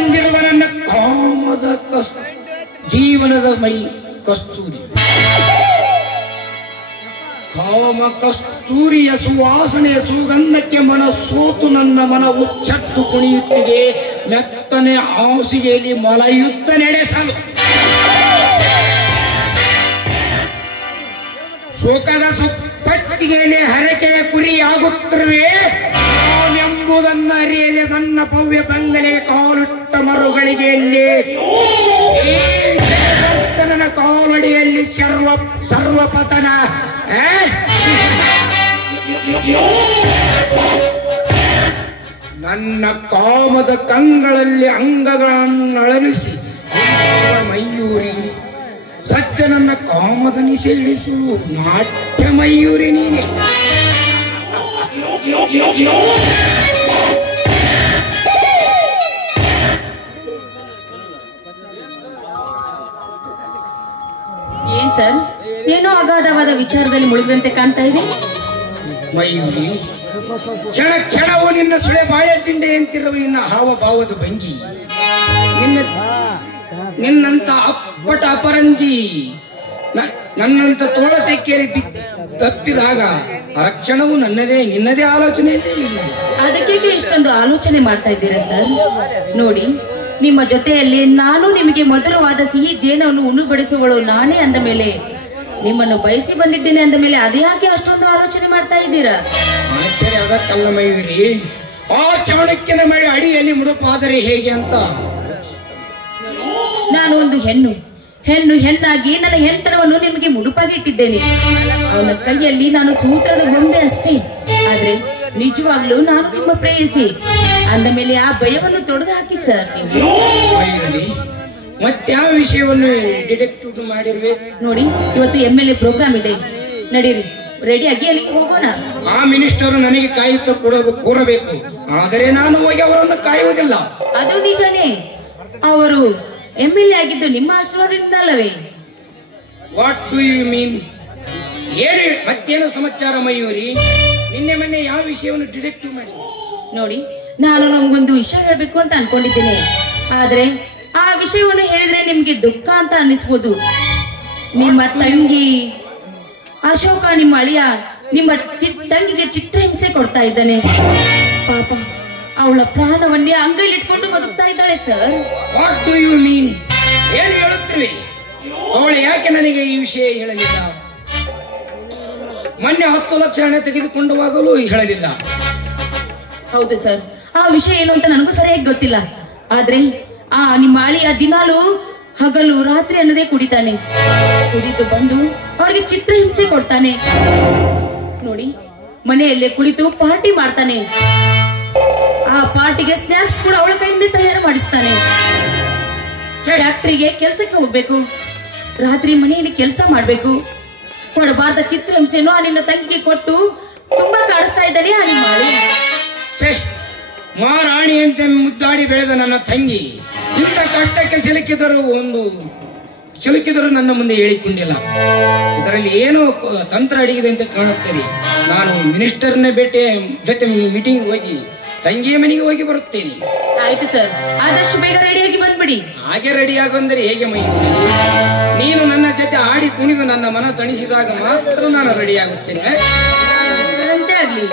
ಎಂದಿರುವ ನನ್ನ ಕಾಮದ ಜೀವನದ ಮೈ ಕಸ್ತೂರಿ. ಕಾಮ ಕಸ್ತೂರಿಯ ಸುವಾಸನೆಯ ಸುಗಂಧಕ್ಕೆ ಮನ ಸೋತು ನನ್ನ ಮನ ಉಚ್ಚತ್ತು ಕುಣಿಯುತ್ತಿದೆ. ಮೆತ್ತನೆ ಹಾಸಿಗೆಯಲ್ಲಿ ಮಲಯುತ್ತ ನಡೆಸಲು ಸುಖದ ಸುಪ್ಪತ್ತಿಗೆಯಲ್ಲಿ ಹರಕೆಯ ಕುರಿಯಾಗುತ್ತಿರುವೆ ನಾನೆಂಬುದನ್ನು ಅರಿಯದೆ ನನ್ನ ಭವ್ಯ ಬಂಗಲೆಗೆ ಕಾಲಿಟ್ಟ ಮರುಗಳಿಗೆಯಲ್ಲಿ ನನ್ನ ಕಾಲಡಿಯಲ್ಲಿ ಸರ್ವಪತನ. ನನ್ನ ಕಾಮದ ಕಂಗಳಲ್ಲಿ ಅಂಗಗಳನ್ನು ಅಳಲಿಸಿ ಮಯೂರಿ ಸತ್ಯ ನನ್ನ ಕಾಮದ ನಿಷೇಧಿಸು ನಾಟ್ಯ ಮಯೂರಿ ನೀನೆ. ಏನ್ ಸರ್, ಏನೋ ಅಗಾಧವಾದ ವಿಚಾರದಲ್ಲಿ ಮುಳುಗಂತೆ ಕಾಣ್ತಾ ಇದೆ. ಮಯೂರಿ, ಕ್ಷಣ ಕ್ಷಣವು ನಿನ್ನ ಸುಳೆ ಬಾಳೆ ತಿಂಡೆ ಅಂತಿರುವ ನಿನ್ನ ಹಾವಭಾವದ ಭಂಗಿ, ನಿನ್ನಂತ ಅಪ್ಪಟ ಅಪರಂಜಿ ನನ್ನಂತ ತೋಳ ತೆಕ್ಕೇರಿ ತಪ್ಪಿದಾಗ ಅರಕ್ಷಣವು ನಿನ್ನದೇ ಆಲೋಚನೆಯಲ್ಲೇ ಇಲ್ಲ. ಅದಕ್ಕೆ ಇಷ್ಟೊಂದು ಆಲೋಚನೆ ಮಾಡ್ತಾ ಇದ್ದೀರಾ ಸರ್? ನೋಡಿ, ನಿಮ್ಮ ಜೊತೆಯಲ್ಲಿ ನಾನು ನಿಮಗೆ ಮಧುರವಾದ ಸಿಹಿ ಜೇನವನ್ನು ಉಣುಬಡಿಸುವಳು ನಾನೇ ಅಂದ ಮೇಲೆ, ನಿಮ್ಮನ್ನು ಬಯಸಿ ಬಂದಿದ್ದೇನೆ ಅಂದ ಮೇಲೆ ಅದ್ಯಾಕೆ ಅಷ್ಟೊಂದು ಆಲೋಚನೆ ಮಾಡ್ತಾ ಇದ್ದೀರಾ? ಆಶ್ಚರ್ಯ ಅದಕ್ಕಲ್ಲ ಮಯೂರಿ, ಆ ಚಾಣಕ್ಯನ ಮಳೆ ಅಡಿಯಲ್ಲಿ ಮುಡುಪಾದರೆ ಹೇಗೆ ಅಂತ. ನಾನು ಒಂದು ಹೆಣ್ಣಾಗಿ ನನ್ನ ಹೆಣ್ತನವನ್ನು ನಿಮಗೆ ಮುಡುಪಾಗಿ ಇಟ್ಟಿದ್ದೇನೆ. ಅವನ ಕೈಯಲ್ಲಿ ನಾನು ಸೂತ್ರದ ಗೊಂಬೆ ಅಷ್ಟೇ. ಆದ್ರೆ ನಿಜವಾಗ್ಲೂ ನಾನು ನಿಮ್ಮ ಪ್ರೇಯಸಿ ಅಂದ ಮೇಲೆ ಆ ಭಯವನ್ನು ತೊಡೆದು ಹಾಕಿ ಸರ್. ನೀವು ಮತ್ಯಾವ ವಿಷಯವನ್ನು ಡಿಟೆಕ್ಟಿವ್ ಮಾಡಿರ್ವೆ? ನೋಡಿ, ಇವತ್ತು MLA ಪ್ರೋಗ್ರಾಮ್ ಇದೆ, ನಡೀರಿ, ರೆಡಿಯಾಗಿ ಅಲ್ಲಿಗೆ ಹೋಗೋಣ. ಆ ಮಿನಿಸ್ಟರ್ ನನಗೆ ಕಾಯುತ್ತ ಕೂರಬೇಕು, ಆದರೆ ನಾನು ಹೋಗಿ ಅವರನ್ನು ಕಾಯುವುದಿಲ್ಲ. ಅದು ನಿಜನೇ, ಅವರು MLA ಆಗಿದ್ದು ನಿಮ್ಮ ಆಶೀರ್ವಾದದಿಂದ ಅಲ್ಲವೇ? What do you mean? ಏನು ಮತ್ತೇನು ಸಮಾಚಾರ ಮಯೂರಿ? ನಿನ್ನೆ ಮೊನ್ನೆ ಯಾವ ವಿಷಯವನ್ನು ಡಿಟೆಕ್ಟಿವ್ ಮಾಡಿ? ನೋಡಿ, ನಾನು ನಮ್ಗೊಂದು ವಿಷಯ ಹೇಳ್ಬೇಕು ಅಂತ ಅನ್ಕೊಂಡಿದ್ದೇನೆ. ಆದ್ರೆ ಆ ವಿಷಯವನ್ನು ಹೇಳಿದ್ರೆ ನಿಮ್ಗೆ ದುಃಖ ಅಂತ ಅನ್ನಿಸ್ಬೋದು. ನಿಮ್ಮ ತಂಗಿ ಅಶೋಕ, ನಿಮ್ಮ ಅಳಿಯ, ನಿಮ್ಮ ತಂಗಿಗೆ ಚಿತ್ರಹಿಂಸೆ ಕೊಡ್ತಾ ಇದ್ದಾನೆ. ಪಾಪ, ಅವಳ ಪ್ರಾಣವನ್ನೇ ಅಂಗೈಲಿ ಇಟ್ಕೊಂಡು ಬದುಕ್ತಾ ಇದ್ದಾಳೆ sir. What do you mean? ಏನು ಹೇಳುತ್ತೀವಿ? ಅವಳು ಯಾಕೆ ನನಗೆ ಈ ವಿಷಯ ಹೇಳಲಿಲ್ಲ? ಮೊನ್ನೆ 10 ಲಕ್ಷ ಹಣ ತೆಗೆದುಕೊಂಡುವಾಗಲೂ ಹೇಳಲಿಲ್ಲ. ಹೌದು ಸರ್, ಆ ವಿಷಯ ಏನು ಅಂತ ನನಗೂ ಸರಿಯಾಗಿ ಗೊತ್ತಿಲ್ಲ. ಆದ್ರೆ ನಿಮ್ಮ ಅಳಿಯ ದಿನಾಲು ಹಗಲು ರಾತ್ರಿ ಅನ್ನೋದೇ ಕುಡಿತಾನೆ. ಕುಡಿದು ಬಂದು ಅವಳಿಗೆ ಚಿತ್ರಹಿಂಸೆ ಕೊಡ್ತಾನೆ. ನೋಡಿ, ಮನೆಯಲ್ಲೇ ಕುಳಿತು ಪಾರ್ಟಿ ಮಾಡ್ತಾನೆ. ಆ ಪಾರ್ಟಿಗೆ ಸ್ನಾಕ್ಸ್ ಕೂಡ ಅವಳ ಕೈಯಿಂದ ತಯಾರು ಮಾಡಿಸ್ತಾನೆ. ಫ್ಯಾಕ್ಟ್ರಿಗೆ ಕೆಲಸಕ್ಕೆ ಹೋಗ್ಬೇಕು, ರಾತ್ರಿ ಮನೆಯಲ್ಲಿ ಕೆಲಸ ಮಾಡ್ಬೇಕು. ಕೊಡಬಾರ್ದ ಚಿತ್ರಹಿಂಸೆನೂ ನಿನ್ನ ತಂಗಿಗೆ ಕೊಟ್ಟು ತುಂಬಾ ಕಾಡಿಸ್ತಾ ಇದ್ದಾನೆ ಆ ನಿಮ್ಮ ಅಳಿಯ. ಮಾರಾಣಿಯಂತೆ ಮುದ್ದಾಡಿ ಬೆಳೆದ ನನ್ನ ತಂಗಿ ಇಂಥ ಕಟ್ಟಕ್ಕೆ ಸಿಲುಕಿದರೂ ನನ್ನ ಮುಂದೆ ಹೇಳಿಕೊಂಡಿಲ್ಲ. ಇದರಲ್ಲಿ ಏನೋ ತಂತ್ರ ಅಡಗಿದೆ ಅಂತ ಕಾಣುತ್ತದೆ. ನಾನು ಮಿನಿಸ್ಟರ್ನ ಜೊತೆ ಮೀಟಿಂಗ್ ಹೋಗಿ ತಂಗಿಯ ಮನೆಗೆ ಹೋಗಿ ಬರುತ್ತೇನೆ. ಆಯ್ತು ಸರ್, ಆದಷ್ಟು ಬೇಗ ರೆಡಿಯಾಗಿ ಬಂದ್ಬಿಡಿ. ಹಾಗೆ ರೆಡಿ ಆಗೋಂದರೆ ಹೇಗೆ ಮಯೂರಿ? ನೀನು ನನ್ನ ಜೊತೆ ಆಡಿ ಕುಣಿದು ನನ್ನ ಮನ ತಣಿಸಿದಾಗ ಮಾತ್ರ ನಾನು ರೆಡಿ ಆಗುತ್ತೇನೆ. ಅಂತೆ ಆಗ್ಲಿ.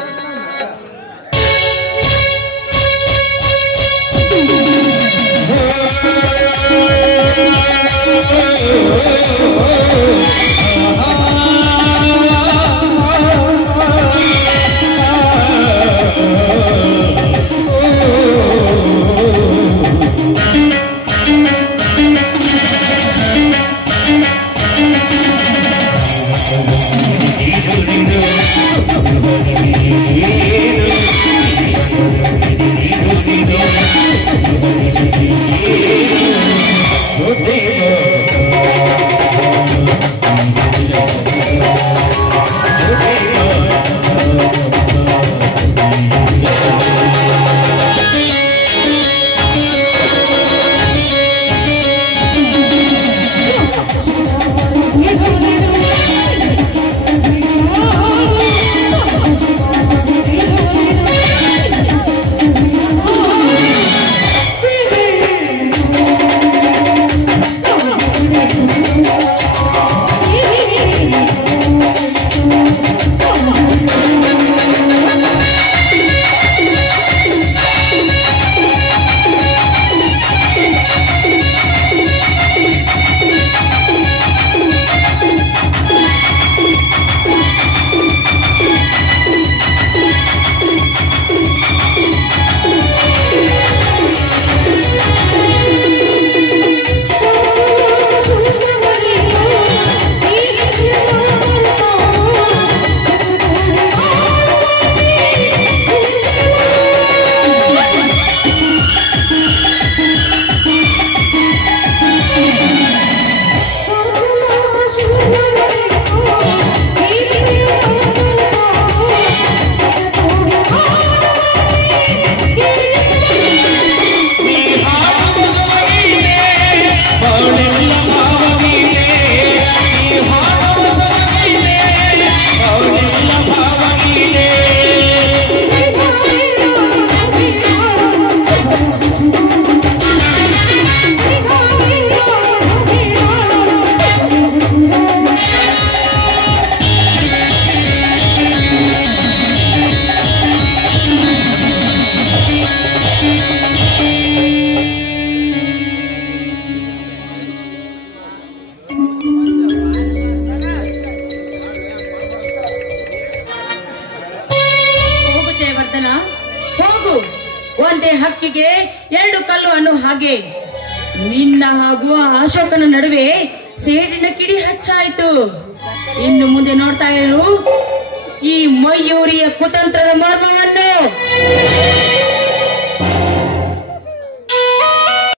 ಹೋಗು. ಒಂದೇ ಹಕ್ಕಿಗೆ ಎರಡು ಕಲ್ಲು ಅನ್ನೋ ಹಾಗೆ ನಿನ್ನ ಹಾಗೂ ಆ ಅಶೋಕನ ನಡುವೆ ಸೇಡಿನ ಕಿಡಿ ಹಚ್ಚಾಯ್ತು. ಇನ್ನು ಮುಂದೆ ನೋಡ್ತಾ ಇರು ಈ ಮಯೂರಿಯ ಕುತಂತ್ರದ ಮರ್ಮವನ್ನು.